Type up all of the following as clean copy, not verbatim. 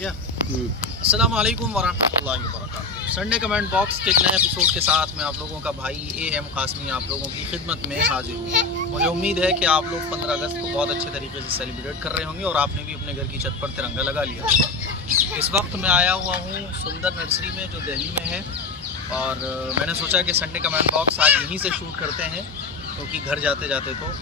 गया। अस्सलाम वालेकुम वरहमतुल्लाहि वबरकातुहू। संडे कमेंट बॉक्स के एक नए एपिसोड के साथ मैं आप लोगों का भाई AM कासमी आप लोगों की खिदमत में हाजिर हूँ। मुझे उम्मीद है कि आप लोग 15 अगस्त को बहुत अच्छे तरीके से सेलिब्रेट कर रहे होंगे और आपने भी अपने घर की छत पर तिरंगा लगा लिया होगा। इस वक्त मैं आया हुआ हूँ सुंदर नर्सरी में जो दिल्ली में है और मैंने सोचा कि संडे कमेंट बॉक्स आज यहीं से शूट करते हैं क्योंकि घर जाते जाते तो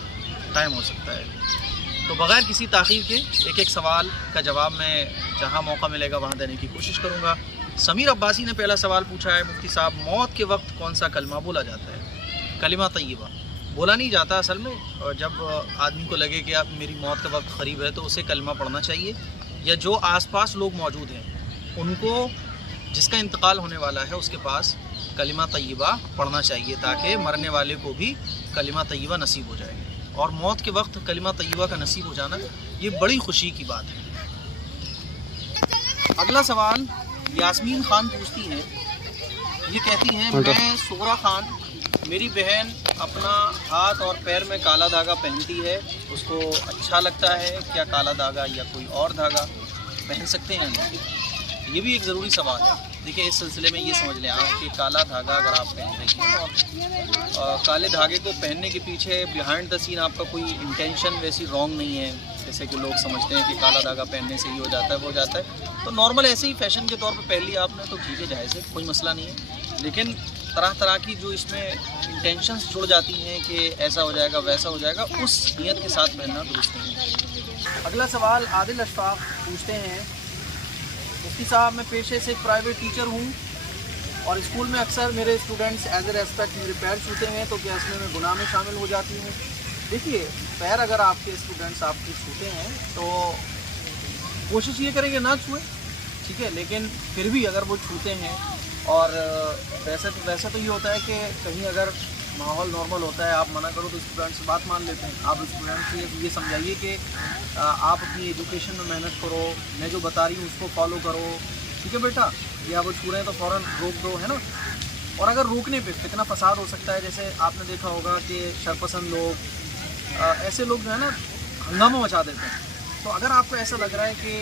टाइम हो सकता है। तो बग़ैर किसी ताख़ीर के एक एक सवाल का जवाब मैं जहाँ मौका मिलेगा वहाँ देने की कोशिश करूँगा। समीर अब्बासी ने पहला सवाल पूछा है, मुफ्ती साहब मौत के वक्त कौन सा कलमा बोला जाता है? कलिमा तय्यबा बोला नहीं जाता असल में। जब आदमी को लगे कि अब मेरी मौत का वक्त क़रीब है तो उसे कलमा पढ़ना चाहिए, या जो आसपास लोग मौजूद हैं उनको जिसका इंतकाल होने वाला है उसके पास कलिमा तय्यबा पढ़ना चाहिए ताकि मरने वाले को भी कलिमा तय्यबा नसीब हो जाए। और मौत के वक्त कलिमा तय्यबा का नसीब हो जाना ये बड़ी खुशी की बात है। अगला सवाल यास्मीन खान पूछती हैं, ये कहती हैं मैं सुगरा खान, मेरी बहन अपना हाथ और पैर में काला धागा पहनती है, उसको अच्छा लगता है क्या काला धागा या कोई और धागा पहन सकते हैं? ये भी एक ज़रूरी सवाल है। देखिए इस सिलसिले में ये समझ लें आप कि काला धागा अगर आप पहन रही हैं और काले धागे को पहनने के पीछे बिहाइंड द सीन आपका कोई इंटेंशन वैसी रॉन्ग नहीं है, जैसे कि लोग समझते हैं कि काला धागा पहनने से ही हो जाता है वो हो जाता है। तो नॉर्मल ऐसे ही फैशन के तौर पर पहन लिया आपने तो ठीक है, जायज़ है, कोई मसला नहीं है। लेकिन तरह तरह की जो इसमें इंटेंशंस जुड़ जाती हैं कि ऐसा हो जाएगा वैसा हो जाएगा, उस नीयत के साथ पहनना दुरुस्त नहीं है। अगला सवाल आदिल अशफाक पूछते हैं, मुफ्ती साहब मैं पेशे से एक प्राइवेट टीचर हूँ और स्कूल में अक्सर मेरे स्टूडेंट्स एज ए रेस्पेक्ट मेरे पैर छूते हैं तो क्या इसमें मैं गुनाह में शामिल हो जाती हूँ? देखिए पैर अगर आपके स्टूडेंट्स आपके छूते हैं तो कोशिश ये करेंगे ना छुए, ठीक है, लेकिन फिर भी अगर वो छूते हैं और वैसे तो ये होता है कि कहीं अगर माहौल नॉर्मल होता है आप मना करो तो स्टूडेंट्स बात मान लेते हैं। आप स्टूडेंट्स से ये समझाइए कि आप अपनी एजुकेशन में मेहनत करो, मैं जो बता रही हूँ उसको फॉलो करो, ठीक है बेटा, या वो छू रहे हैं तो फ़ौरन रोक दो, है ना। और अगर रोकने पे कितना फसाद हो सकता है, जैसे आपने देखा होगा कि शरपसंद लोग ऐसे लोग जो है ना हंगामा मचा देते हैं। तो अगर आपको ऐसा लग रहा है कि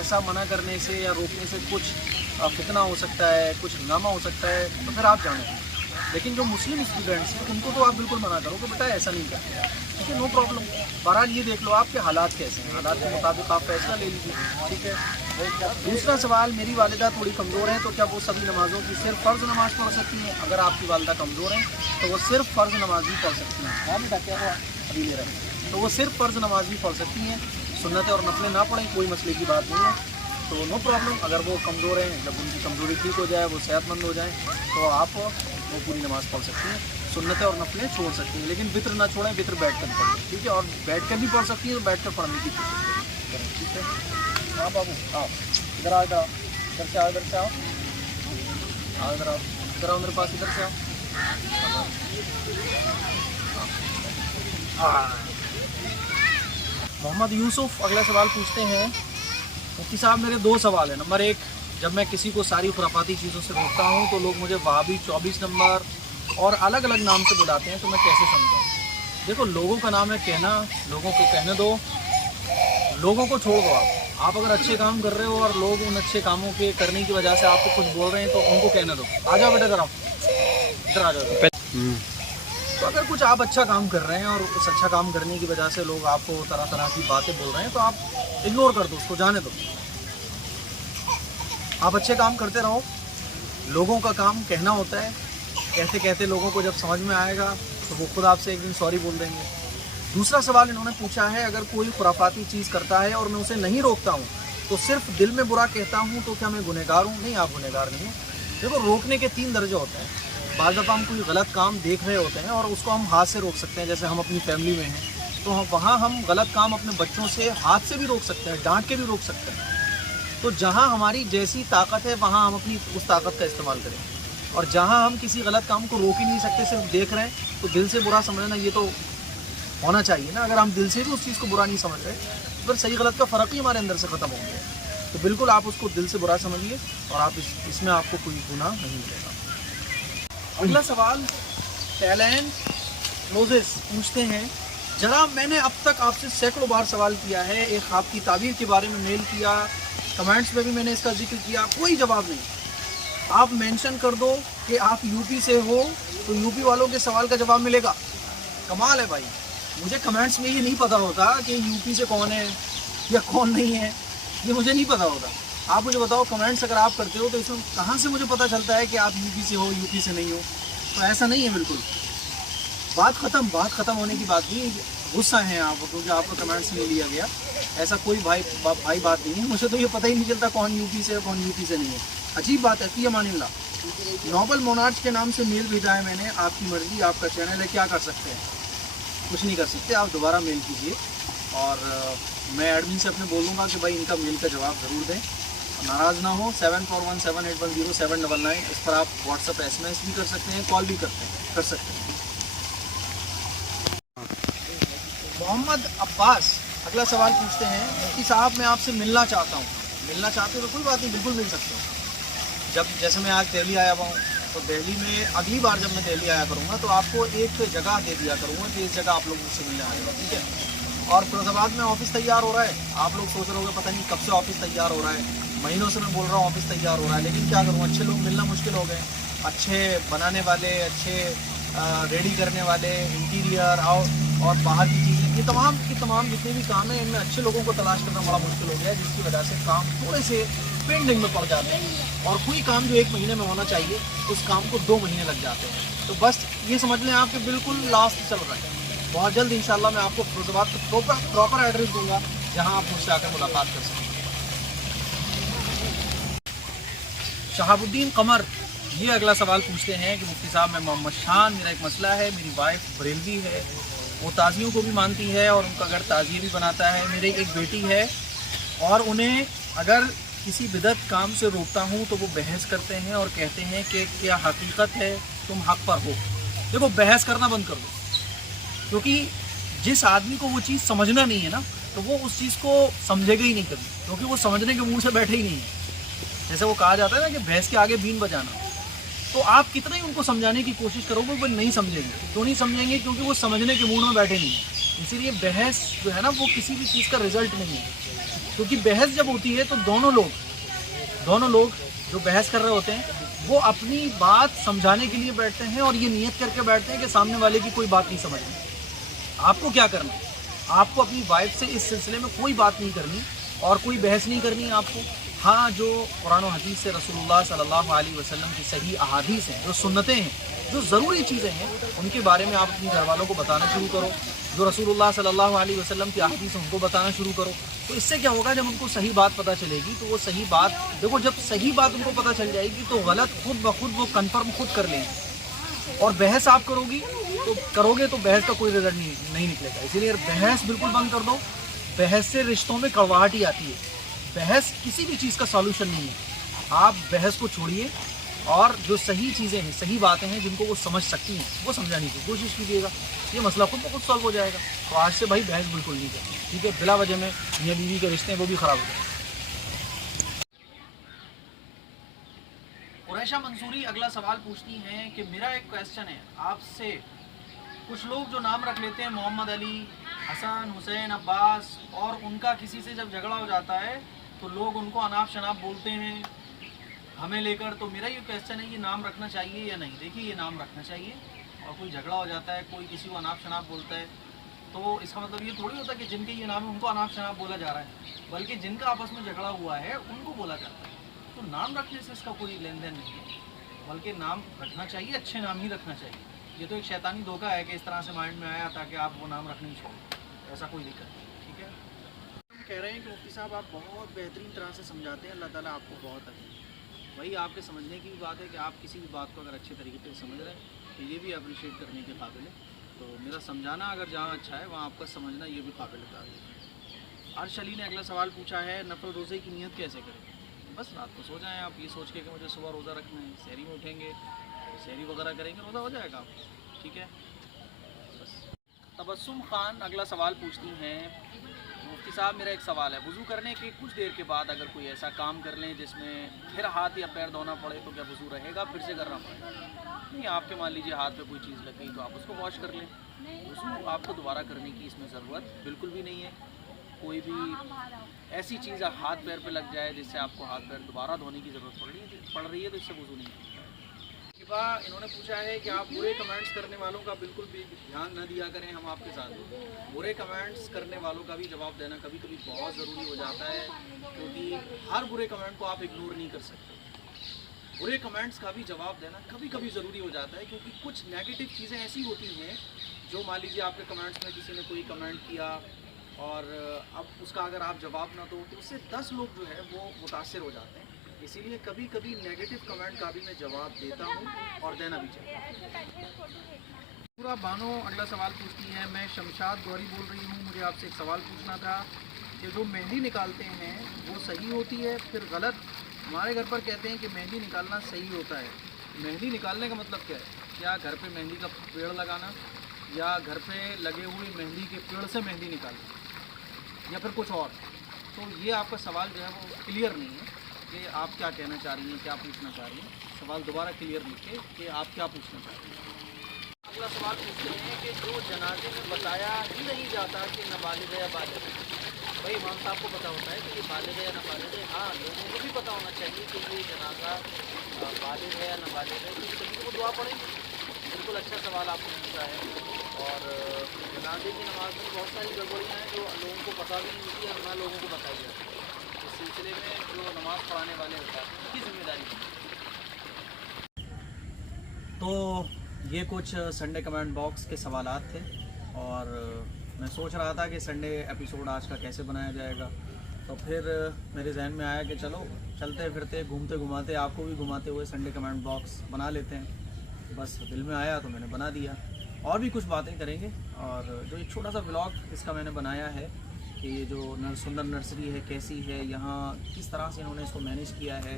ऐसा मना करने से या रोकने से कुछ फितना हो सकता है, कुछ हंगामा हो सकता है, तो फिर आप जानें। लेकिन जो मुस्लिम स्टूडेंट्स हैं उनको तो आप बिल्कुल मना करो कि बेटा ऐसा नहीं करते, ठीक है, नो प्रॉब्लम। बहरहाल ये देख लो आपके हालात कैसे हैं, हालात के मुताबिक आप फैसला ले लीजिए, ठीक है। दूसरा सवाल, मेरी वालिदा थोड़ी कमज़ोर हैं तो क्या वो सभी नमाज़ों की सिर्फ फ़र्ज़ नमाज़ पढ़ सकती हैं? अगर आपकी वालिदा कमज़ोर हैं तो वो सिर्फ फ़र्ज़ नमाज ही पढ़ सकती हैं। हाँ बेटा क्या हुआ अभी ले रहे हैं, तो वो सिर्फ फ़र्ज़ नमाज ही पढ़ सकती हैं, सुन्नतें और नफलें ना पढ़ें, कोई मसले की बात नहीं है। तो नो प्रॉब्लम, अगर वो कमज़ोर हैं, जब उनकी कमज़ोरी ठीक हो जाए, वो सेहतमंद हो जाएँ तो आप वो पूरी नमाज़ पढ़ सकती हैं, सुन्नतें और नफलें छोड़ सकती हैं, लेकिन वित्र ना छोड़ें, वित्र बैठ कर पढ़ें, ठीक है। और बैठ कर भी पढ़ सकती हैं तो बैठ कर पढ़ने की कोशिश करें, ठीक है। हाँ बाबू आओ, इधर आओ, इधर से आओ, इधर से आओ, आओ इधर आओ, इधर आओ मेरे पास, इधर से आओ। मोहम्मद यूसुफ अगला सवाल पूछते हैं, मुफ्ती साहब मेरे दो सवाल हैं। नंबर एक, जब मैं किसी को सारी खुराफाती चीज़ों से रोकता हूँ तो लोग मुझे वहाबी 24 नंबर और अलग अलग नाम से बुलाते हैं, तो मैं कैसे समझाऊँ? देखो लोगों का नाम है कहना, लोगों को कहने दो, लोगों को छोड़ दो। आप अगर अच्छे काम कर रहे हो और लोग उन अच्छे कामों के करने की वजह से आपको कुछ बोल रहे हैं तो उनको कहने दो। आ जाओ बेटा इधर आओ, इधर आ जाओ। तो अगर कुछ आप अच्छा काम कर रहे हैं और उस अच्छा काम करने की वजह से लोग आपको तरह तरह की बातें बोल रहे हैं तो आप इग्नोर कर दो, उसको जाने दो। आप अच्छे काम करते रहो, लोगों का काम कहना होता है, कहते कहते लोगों को जब समझ में आएगा तो वो खुद आपसे एक दिन सॉरी बोल देंगे। दूसरा सवाल इन्होंने पूछा है, अगर कोई खुराफाती चीज़ करता है और मैं उसे नहीं रोकता हूँ तो सिर्फ दिल में बुरा कहता हूँ तो क्या मैं गुनहगार हूँ? नहीं, आप गुनहगार नहीं हैं। देखो रोकने के 3 दर्जे होते हैं। बाज़ दफ़ा हम कोई गलत काम देख रहे होते हैं और उसको हम हाथ से रोक सकते हैं, जैसे हम अपनी फैमिली में हैं तो वहाँ हम गलत काम अपने बच्चों से हाथ से भी रोक सकते हैं, डांट के भी रोक सकते हैं। तो जहाँ हमारी जैसी ताकत है वहाँ हम अपनी उस ताकत का इस्तेमाल करें, और जहाँ हम किसी गलत काम को रोक ही नहीं सकते, सिर्फ देख रहे हैं, तो दिल से बुरा समझना ये तो होना चाहिए ना। अगर हम दिल से भी उस चीज़ को बुरा नहीं समझ रहे तो फिर सही गलत का फ़र्क ही हमारे अंदर से ख़त्म हो गया। तो बिल्कुल आप उसको दिल से बुरा समझिए और आप इसमें आपको कोई गुनाह नहीं मिलेगा। अगला सवाल टैलेंट रोजेस पूछते हैं, जनाब मैंने अब तक आपसे सैकड़ों बार सवाल किया है, एक ख्वाब की ताबीर के बारे में मेल किया, कमेंट्स में भी मैंने इसका जिक्र किया, कोई जवाब नहीं। आप मेंशन कर दो कि आप यूपी से हो तो यूपी वालों के सवाल का जवाब मिलेगा। कमाल है भाई, मुझे कमेंट्स में ये नहीं पता होता कि यूपी से कौन है या कौन नहीं है, ये मुझे नहीं पता होता। आप मुझे बताओ, कमेंट्स अगर आप करते हो तो इसमें कहाँ से मुझे पता चलता है कि आप यूपी से हो, यूपी से नहीं हो? तो ऐसा नहीं है बिल्कुल। बात ख़त्म होने की बात नहीं, गुस्सा है आप क्योंकि आपको कमेंट्स में लिया गया। ऐसा कोई भाई बात नहीं है। मुझे तो ये पता ही नहीं चलता कौन यूपी से है कौन यूपी से नहीं है। अजीब बात है। फी अमानिल्लाह, नोबल मोनार्च के नाम से मेल भेजा है मैंने। आपकी मर्ज़ी, आपका चैनल है, क्या कर सकते हैं? कुछ नहीं कर सकते। आप दोबारा मेल कीजिए और मैं एडमिन से अपने बोलूँगा कि भाई इनका मेल का जवाब ज़रूर दें। नाराज़ ना हो। 7417810799 इस पर आप व्हाट्सअप SMS भी कर सकते हैं, कॉल भी कर सकते हैं। मोहम्मद अब्बास अगला सवाल पूछते हैं, मुफ्ती साहब मैं आपसे मिलना चाहता हूँ। मिलना चाहते हो तो कोई बात नहीं, बिल्कुल मिल सकते हो। जब जैसे मैं आज दिल्ली आया हुआ हूँ तो दिल्ली में अगली बार जब मैं दिल्ली आया करूँगा तो आपको एक जगह दे दिया करूँगा कि इस जगह आप लोग मुझसे मिलने आ जाओ, ठीक है। और फिरोजाबाद में ऑफिस तैयार हो रहा है। आप लोग सोच रहे होंगे पता नहीं कब से ऑफिस तैयार हो रहा है, महीनों से मैं बोल रहा हूँ ऑफिस तैयार हो रहा है, लेकिन क्या करूँ, अच्छे लोग मिलना मुश्किल हो गए। अच्छे बनाने वाले, अच्छे रेडी करने वाले, इंटीरियर और बाहर की चीज़ें, ये तमाम की तमाम जितने भी काम हैं इनमें अच्छे लोगों को तलाश करना बड़ा मुश्किल हो गया है, जिसकी वजह से काम थोड़े से पेंडिंग में पड़ जाते हैं। और कोई काम जो 1 महीने में होना चाहिए उस काम को 2 महीने लग जाते हैं। तो बस ये समझ लें आप कि बिल्कुल लास्ट चल रहा है। बहुत जल्द इंशाल्लाह मैं आपको फिरोजाबाद का प्रॉपर एड्रेस दूंगा जहाँ आप मुझसे आकर मुलाकात कर सकें। शहाबुद्दीन कमर ये अगला सवाल पूछते हैं कि मुफ्ती साहब मैं मोहम्मद शान, मेरा एक मसला है, मेरी वाइफ बरेलवी है, वो ताज़ियों को भी मानती है और उनका घर ताज़िए भी बनाता है। मेरी एक बेटी है और उन्हें अगर किसी बिदअत काम से रोकता हूँ तो वो बहस करते हैं और कहते हैं कि क्या हकीकत है, तुम हक पर हो। देखो, बहस करना बंद कर दो, क्योंकि जिस आदमी को वो चीज़ समझना नहीं है ना तो वो उस चीज़ को समझेगा ही नहीं कभी, क्योंकि वो समझने के मूड से बैठे ही नहीं है। जैसे वो कहा जाता है ना कि भैंस के आगे बीन बजाना, तो आप कितना ही उनको समझाने की कोशिश करोगे वो नहीं समझेंगे। क्यों नहीं समझेंगे? क्योंकि वो समझने के मूड में बैठे नहीं है। इसीलिए बहस जो है ना वो किसी भी चीज़ का रिजल्ट नहीं है, क्योंकि बहस जब होती है तो दोनों लोग जो बहस कर रहे होते हैं वो अपनी बात समझाने के लिए बैठते हैं और ये नियत करके बैठते हैं कि सामने वाले की कोई बात नहीं समझनी। आपको क्या करना है? आपको अपनी वाइफ से इस सिलसिले में कोई बात नहीं करनी और कोई बहस नहीं करनी है आपको। हाँ, जो कुरान और हदीस से रसूलुल्लाह सल्लल्लाहु अलैहि वसल्लम की सही अहादीस हैं, जो सुन्नतें हैं, जो ज़रूरी चीज़ें हैं, उनके बारे में आप अपने घर वालों को बताना शुरू करो। जो रसूलुल्लाह सल्लल्लाहु अलैहि वसल्लम की अहादीस हैं उनको बताना शुरू करो। तो इससे क्या होगा, जब उनको सही बात पता चलेगी तो वो सही बात, देखो जब सही बात उनको पता चल जाएगी तो गलत खुद ब खुद वो कन्फर्म खुद कर लेंगे। और बहस आप करोगे तो बहस का कोई रिजल्ट नहीं निकलेगा। इसीलिए बहस बिल्कुल बंद कर दो। बहस से रिश्तों में कड़वाहट ही आती है। बहस किसी भी चीज़ का सॉल्यूशन नहीं है। आप बहस को छोड़िए और जो सही चीज़ें हैं, सही बातें हैं जिनको वो समझ सकती हैं, वो समझाने की कोशिश कीजिएगा। ये मसला खुद ब खुद सॉल्व हो जाएगा। तो आज से भाई बहस बिल्कुल नहीं करनी, ठीक है? बिला वजह में मियाँ बीवी के रिश्ते हैं वो भी ख़राब हो जाएंगे। कुरैशा मंसूरी अगला सवाल पूछती हैं कि मेरा एक क्वेश्चन है आपसे। कुछ लोग जो नाम रख लेते हैं मोहम्मद अली, हसन, हुसैन, अब्बास, और उनका किसी से जब झगड़ा हो जाता है तो लोग उनको अनाप शनाप बोलते हैं हमें लेकर। तो मेरा ये क्वेश्चन है, ये नाम रखना चाहिए या नहीं? देखिए, ये नाम रखना चाहिए। और कोई झगड़ा हो जाता है, कोई किसी को अनाप शनाप बोलता है, तो इसका मतलब ये थोड़ी होता कि जिनके ये नाम है उनको अनाप शनाप बोला जा रहा है, बल्कि जिनका आपस में झगड़ा हुआ है उनको बोला जाता है। तो नाम रखने से इसका कोई लेन देन नहीं है, बल्कि नाम रखना चाहिए, अच्छे नाम ही रखना चाहिए। ये तो एक शैतानी धोखा है कि इस तरह से माइंड में आया ताकि आप वो नाम रखने छोड़ें, ऐसा कोई दिक्कत नहीं, ठीक है? हम कह रहे हैं कि मुफ्ती साहब आप बहुत बेहतरीन तरह से समझाते हैं, अल्लाह ताला आपको बहुत अजीब। वही आपके समझने की भी बात है कि आप किसी भी बात को अगर अच्छे तरीके से समझ रहे हैं तो ये भी अप्रिशिएट करने के काबिल है। तो मेरा समझाना अगर जहाँ अच्छा है वहाँ आपका समझना ये भी काबिल तारीफ है। अर्श अली ने अगला सवाल पूछा है, नफल रोज़े की नियत कैसे करें? बस रात को सो जाएं आप ये सोच के कि मुझे सुबह रोज़ा रखना है, सहरी में उठेंगे, सहरी वगैरह करेंगे, रोज़ा हो जाएगा आपको, ठीक है? बस। तबस्सुम खान अगला सवाल पूछती हैं, मुफ्ती साहब मेरा एक सवाल है, वज़ू करने के कुछ देर के बाद अगर कोई ऐसा काम कर लें जिसमें फिर हाथ या पैर धोना पड़े तो क्या वज़ू रहेगा, फिर से करना पड़ेगा? नहीं, आपके मान लीजिए हाथ पे कोई चीज़ लग गई तो आप उसको वॉश कर लें। वज़ू आपको दोबारा करने की इसमें ज़रूरत बिल्कुल भी नहीं है। कोई भी ऐसी चीज़ हाथ पैर पे लग जाए जिससे आपको हाथ पैर दोबारा धोने की ज़रूरत पड़ रही है तो इससे वज़ू नहीं होता है। इन्होंने पूछा है कि आप बुरे कमेंट्स करने वालों का बिल्कुल भी ध्यान न दिया करें, हम आपके साथ हैं। बुरे कमेंट्स करने वालों का भी जवाब देना कभी कभी बहुत ज़रूरी हो जाता है, क्योंकि हर बुरे कमेंट को आप इग्नोर नहीं कर सकते। बुरे कमेंट्स का भी जवाब देना कभी कभी ज़रूरी हो जाता है, क्योंकि कुछ नेगेटिव चीज़ें ऐसी होती हैं जो मान लीजिए आपके कमेंट्स में किसी ने कोई कमेंट किया और अब उसका अगर आप जवाब ना दो तो उससे 10 लोग जो है वो मुतासिर हो जाते हैं। इसीलिए कभी कभी नेगेटिव कमेंट का भी मैं जवाब देता हूँ और देना भी चाहिए। पूरा बानो अगला सवाल पूछती है, मैं शमशाद गौरी बोल रही हूँ, मुझे आपसे एक सवाल पूछना था कि जो मेहंदी निकालते हैं वो सही होती है फिर गलत? हमारे घर पर कहते हैं कि मेहंदी निकालना सही होता है। मेहंदी निकालने का मतलब क्या है? क्या घर पे मेहंदी का पेड़ लगाना या घर पे लगे हुए मेहंदी के पेड़ से मेहंदी निकालना या फिर कुछ और? तो ये आपका सवाल जो है वो क्लियर नहीं है कि आप क्या कहना चाह रही हैं, क्या पूछना चाह रही हैं। सवाल दोबारा क्लियर लिखिए कि आप क्या पूछना चाह रही हैं। अगला सवाल पूछते हैं कि जो जनाजे में बताया ही नहीं जाता कि नाबालिग है या बालिग है। भाई इमाम साहब को पता होता है कि ये बालिग है या नाबालिग है। हाँ, लोगों को भी पता होना चाहिए कि ये जनाजा बालिग है या नाबालिग है, क्योंकि सभी को दुआ पड़ेगी। बिल्कुल अच्छा सवाल आपने पूछा है। और जनाजे की नमाज में बहुत सारी गड़बड़ियाँ हैं जो लोगों को पता भी नहीं होती है और ना लोगों को बताई जाती है। इस सिलसिले में जो नमाज़ पढ़ाने वाले होता है उनकी जिम्मेदारी है। तो ये कुछ संडे कमेंट बॉक्स के सवालात थे और मैं सोच रहा था कि संडे एपिसोड आज का कैसे बनाया जाएगा, तो फिर मेरे जहन में आया कि चलो चलते फिरते घूमते घुमाते आपको भी घुमाते हुए संडे कमेंट बॉक्स बना लेते हैं। बस दिल में आया तो मैंने बना दिया। और भी कुछ बातें करेंगे और जो एक छोटा सा व्लॉग इसका मैंने बनाया है कि ये जो सुंदर नर्सरी है कैसी है, यहाँ किस तरह से इन्होंने इसको मैनेज किया है,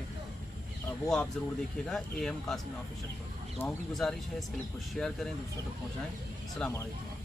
वो आप ज़रूर देखिएगा AM कासिमी ऑफिशियल पर। दुआओं की गुजारिश है, इस क्लिप को शेयर करें, दूसरों तक पहुँचाएँ। अस्सलाम वालेकुम।